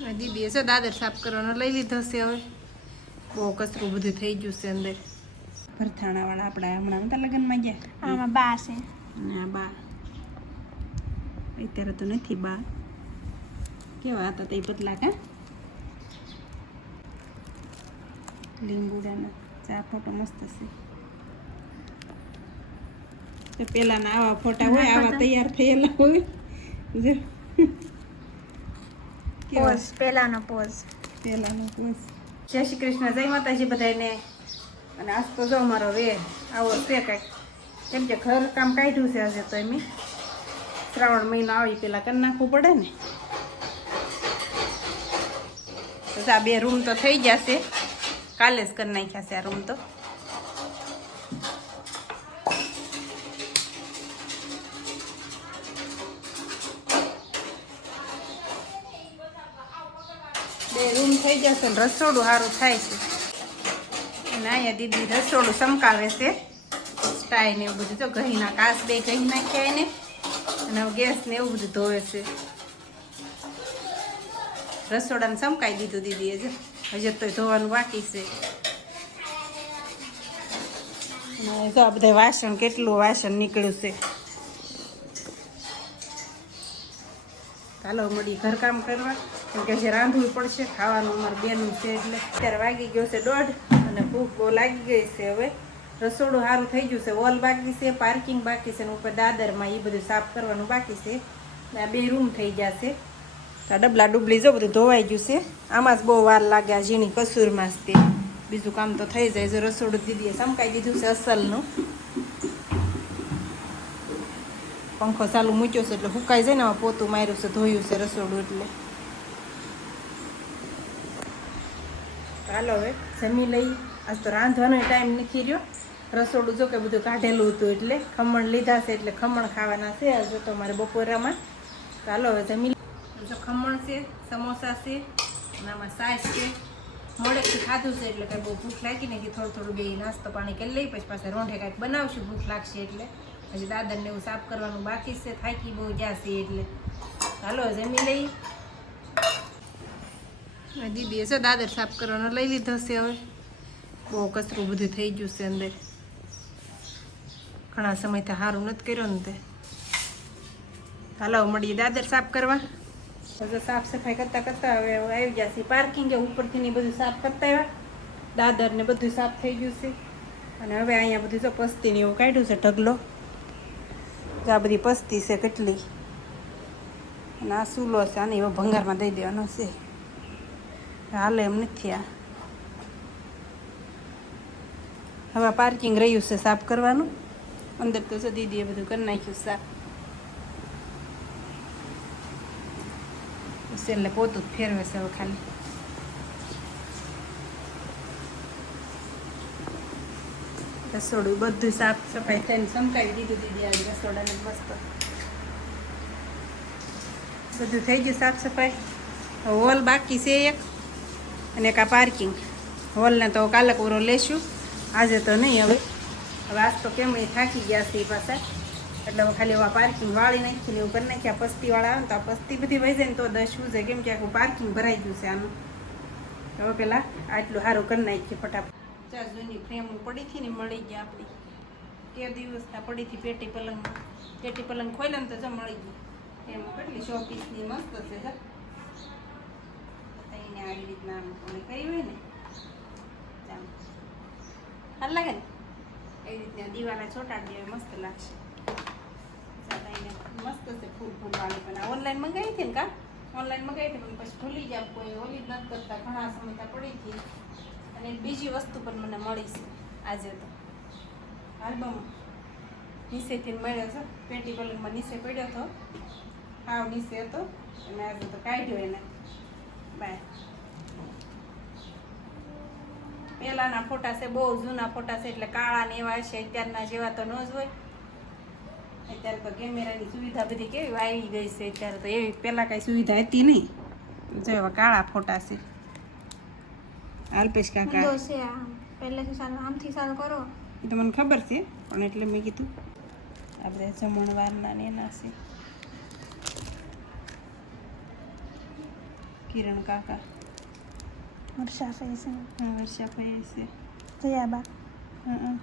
દીદીએ છે દાદર સાફ કરવાનો લઈ લીધો છે હવે. બહુ કચરું બધું થઈ ગયું છે અંદર. ભરથાણાવાળા આપણા હમણાં નતા લગ્નમાં ગયા? આમાં બા છે. આ બા. અત્યારે તો નથી બા. કેવા હતા તે પતલા કા? લીંબુડાના ચા ફોટો મસ્ત છે. તો પેલાના આવા ફોટા હોય આવા તૈયાર થયેલા હોય. જો. પોઝ પહેલાનો પોઝ પહેલાનો પોઝ જય શ્રી કૃષ્ણ જય માતાજી બધાને અને આજ તો જો અમારો વે આવો છે કાંઈક. કેમ કે ઘર કામ કાઢ્યું છે આજે તો એમ. શ્રાવણ મહિનો આવી પેલા કરી નાખવું પડે ને. તો આ બે રૂમ તો થઈ જશે કાલે જ કરી નાખ્યા છે આ રૂમ તો. રૂમ થઈ જશે ને રસોડું સારું થાય છે. અને અહીંયા દીદી રસોડું ચમકાવે છે. સ્ટાઈ ને એવું બધું. તો ઘીના કાચ બે ઘી નાખ્યા એને. અને ગેસ ને એવું બધું ધોવે છે. રસોડાને સમકાઈ દીધું દીદીએ જો. હજી તો ધોવાનું બાકી છે. જો આ બધા વાસણ, કેટલું વાસણ નીકળ્યું છે. ચાલો મળી ઘરકામ કરવા. કે જે રાંધવું પડશે, ખાવાનું અમારે બેનું છે એટલે અત્યારે વાગી ગયો છે દોઢ અને ભૂખ બહુ લાગી ગઈ છે હવે. રસોડું સારું થઈ ગયું છે વોલ બાકી છે, પાર્કિંગ બાકી છે અને ઉપર દાદરમાં એ બધું સાફ કરવાનું બાકી છે. આ બે રૂમ થઈ ગયા છે. આ ડબલા ડુબલી જો બધું ધોવાઈ ગયું છે. આમાં જ બહુ વાર લાગે આ ઝીણી કસૂરમાં જ તે. બીજું કામ તો થઈ જાય છે રસોડું દીદીએ સમકાઈ દીધું છે અસલનું. પંખો ચાલુ મૂક્યો છે એટલે હુકાઈ જાય ને પોતું માર્યું છે, ધોયું છે રસોડું એટલે. ચાલો હવે જમી લઈ. આજ તો રાંધવાનો ટાઈમ નથી રહ્યો. રસોડું જો કે બધું કાઢેલું હતું એટલે ખમણ લીધા છે એટલે ખમણ ખાવાના છે. હજુ તો મારે બપોરામાં. ચાલો હવે જમી જો ખમણ છે, સમોસા છે, અને આમાં સાસ છે. મોડેથી ખાધું છે એટલે કાંઈ બહુ ભૂખ લાગી કે થોડું થોડું બે નાસ્તો પાણી કરી લઈ, પછી પાછા રોંઢે કાંઈક બનાવશું, ભૂખ લાગશે એટલે. હજી દાદરને એવું સાફ કરવાનું બાકી છે, થાકી બહુ જશે એટલે. ચાલો જમી લઈ દીદીએ છે દાદર સાફ કરવાનો લઈ લીધો છે હવે. બહુ કચરું બધું થઈ ગયું છે અંદર. ઘણા સમયથી સારું નથી કર્યો ને તે. હાલો, મળીએ દાદર સાફ કરવા. હવે સાફ સફાઈ કરતા કરતા હવે આવી ગયા છે પાર્કિંગ ઉપરથી ને બધું સાફ કરતા આવ્યા. દાદર ને બધું સાફ થઈ ગયું છે. અને હવે અહીંયા બધું તો પસ્તી ને એવું કાઢ્યું છે ઢગલો. આ બધી પસ્તી છે કેટલી. અને આ સૂલો છે, આને એવો ભંગારમાં દઈ દેવાનો છે. હાલે, એમ નથી આ. હવે પાર્કિંગ રહ્યું છે સાફ કરવાનું. અંદર તો છે દીદીએ બધું કરી નાખ્યું સાફ. એટલે પોતું જ ફેરવે છે હવે ખાલી. રસોડું બધું સાફ સફાઈ થઈને સમકાવી દીધું દીદી આજે રસોડાને મસ્ત. બધું થઈ ગયું સાફ સફાઈ. હોલ બાકી છે એક. અને એક આ પાર્કિંગ હોલને તો કાલે કોરો લેશું. આજે તો નહીં હવે. હવે આજ તો કેમ એ થાકી ગયા છે એ પાછા. એટલે હવે ખાલી હવે પાર્કિંગ વાળી નાખી ને એવું કરી નાખ્યા. પસ્તીવાળા આવે ને તો આ પસ્તી બધી વહી જાય ને તો દસ શું છે? કેમ કે આખું પાર્કિંગ ભરાઈ ગયું છે આનું. હવે પેલા આટલું સારું કરી નાખીએ ફટાફટ. ચાર જૂની ફ્રેમ પડી હતી ને મળી ગયા આપણી. તે દિવસ પડી હતી પેટી પલંગમાં. પેટી પલંગ ખોલ્યા ને તો જો મળી ગઈ. એમ કેટલી શોપીસની મસ્ત છે જો આવી રીતના તમે કરી હોય ને ચાલો. હાલ લાગે ને? એવી રીતના દિવાલે ચોટાડી દેવી મસ્ત લાગશે. મસ્ત છે ફૂલ ફૂલ પણ. ઓનલાઈન મંગાવી હતી ને કા ઓનલાઈન મંગાવી હતી પણ પછી ભૂલી જાવ કોઈ ઓલી જ નથી કરતા ઘણા સમય ત્યાં પડી હતી. અને બીજી વસ્તુ પણ મને મળી છે આજે તો. આલ્બમ નીચેથી મળ્યો છે. પેટી કલરમાં નીચે પડ્યો હતો. હાવ નીચે હતો. અને આજે તો કાઢ્યો એને. બાય પહેલાના ફોટા છે બહુ જૂના ફોટા છે એટલે કાળા ને એવા છે અત્યારના જેવા તો ન જ હોય. અત્યારે તો કેમેરાની સુવિધા બધી કેવી આવી ગઈ છે અત્યારે તો એવી પહેલાં કાંઈ સુવિધા હતી નહીં. જો એવા કાળા ફોટા છે. અલ્પેશ કાકા. આમ. પહેલેથી સારું આમથી સારું કરો. એ તો મને ખબર છે પણ એટલે મેં કીધું. આપણે જમણવારના ને એના છે. કિરણ કાકા. વર્ષા ફેસ હા વર્ષા ભાઈ છે જયાબા હં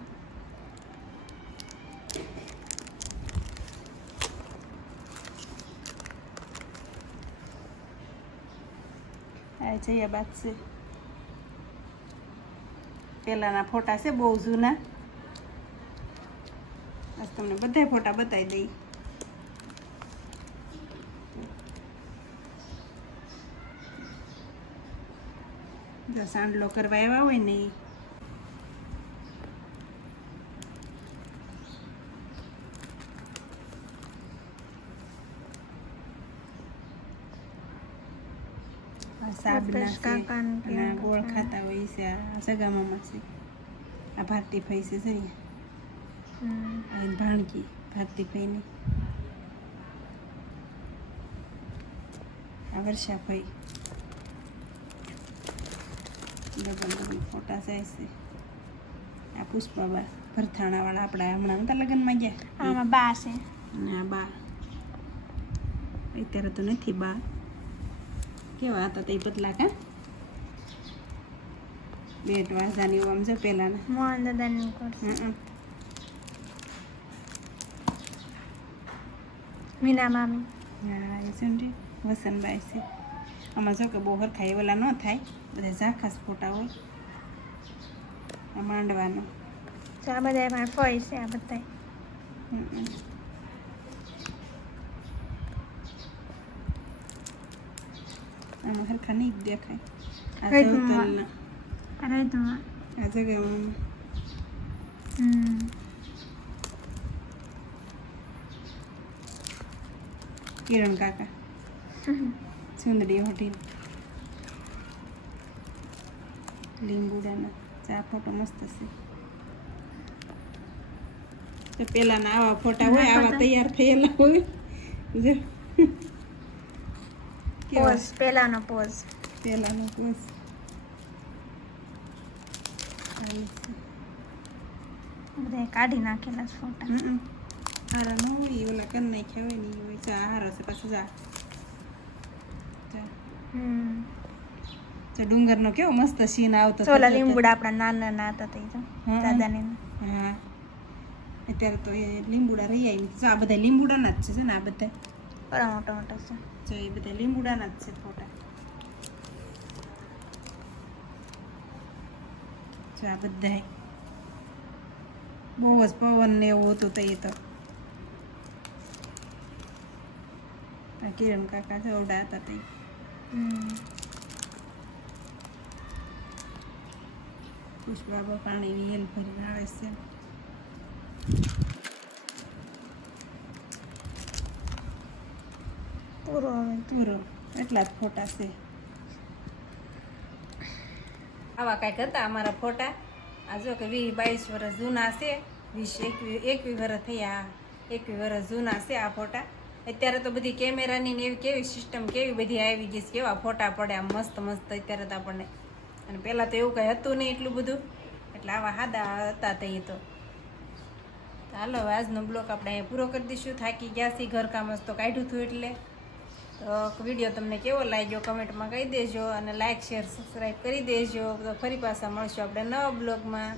આ જયા બાદ છે પહેલાંના ફોટા છે બહુ જૂના આજ તમને બધા ફોટા બતાવી દઈ જો સાંડલો કરવા આવ્યા હોય ને સાબના ગોળ ખાતા હોય છે આ સગા મામા છે આ ભારતીભાઈ છે છે એની ભાણકી ભારતીભાઈની આ વર્ષાભાઈ ડબલ ડબલ ફોટા જાય છે આ પુષ્પાબા ભરથાણાવાળા આપણા હમણાં નતા લગ્નમાં ગયા? આમાં બા છે. અને આ બા. અત્યારે તો નથી બા. કેવા હતા તે પતલા કા? બેટ વાંઝાની આમ છે પહેલાના મોહન દાદાની કરશે હં મીના મામી. હા એ છે વસનભાઈ છે. આમાં જો કે બહુ હરખા એવેલા ન થાય બધા ઝાખાસ ફોટા હોય. માંડવાનો. તો આ બધા એમાં ફોય છે આ બધા આમાં હરખા નહીં દેખાય. આ હમ. કિરણ કાકા. સુંદરી હોટેલ લીંબુડાના ચા ફોટો મસ્ત છે. તો પેલાના આવા ફોટા હોય આવા તૈયાર થયેલા હોય. જો. પોઝ પેલાનો પોઝ. પેલાનો પોઝ. બધા કાઢી નાખેલા ફોટા. હારા નો હોય ઓલા કરી નાખ્યા હોય ને હોય. ચા હારા છે પાછું જા. તો ડુંગરનો કેવો મસ્ત સીન આવતો. ચોલા લીંબુડા આપણા નાના નાના હતા તે તો હમ. દાદાને. હા. અત્યારે તો એ લીંબુડા રહી આવી આ બધા લીંબુડાના જ છે ને આ બધા? બડા મોટા મોટા છે. જો એ બધા લીંબુડાના જ છે ફોટા. જો આ બધા બહુ જ પવન ને એવું હતું તો એ તો. કિરણ કાકા જવડા હતા તે. હમ. પુષ્પાબા પાણી વિયલ ભરીને આવે છે. પૂરો હવે પૂરો. એટલા જ ફોટા છે. આવા કાંઈક હતા અમારા ફોટા? આ જો કે વીસ બાવીસ વર્ષ જૂના છે. વીસ એકવીસ એકવીસ વર્ષ થયા. એકવીસ વર્ષ જૂના છે આ ફોટા. અત્યારે તો બધી કેમેરાની ને એવી કેવી સિસ્ટમ કેવી બધી આવી ગઈ છે, કેવા ફોટા પડે આમ મસ્ત મસ્ત અત્યારે તો આપણને. અને પહેલાં તો એવું કંઈ હતું નહીં એટલું બધું. એટલે આવા સાદા હતા તે. તો ચાલો આજનો બ્લોક આપણે અહીંયા પૂરો કરી દઈશું. થાકી ગયા છીએ, ઘરકામ જ તો કાઢ્યું હતું એટલે. તો વીડિયો તમને કેવો લાગ્યો કમેન્ટમાં કહી દેજો અને લાઇક શેર સબસ્ક્રાઈબ કરી દેજો. તો ફરી પાછા મળશું આપણે નવા બ્લોગમાં.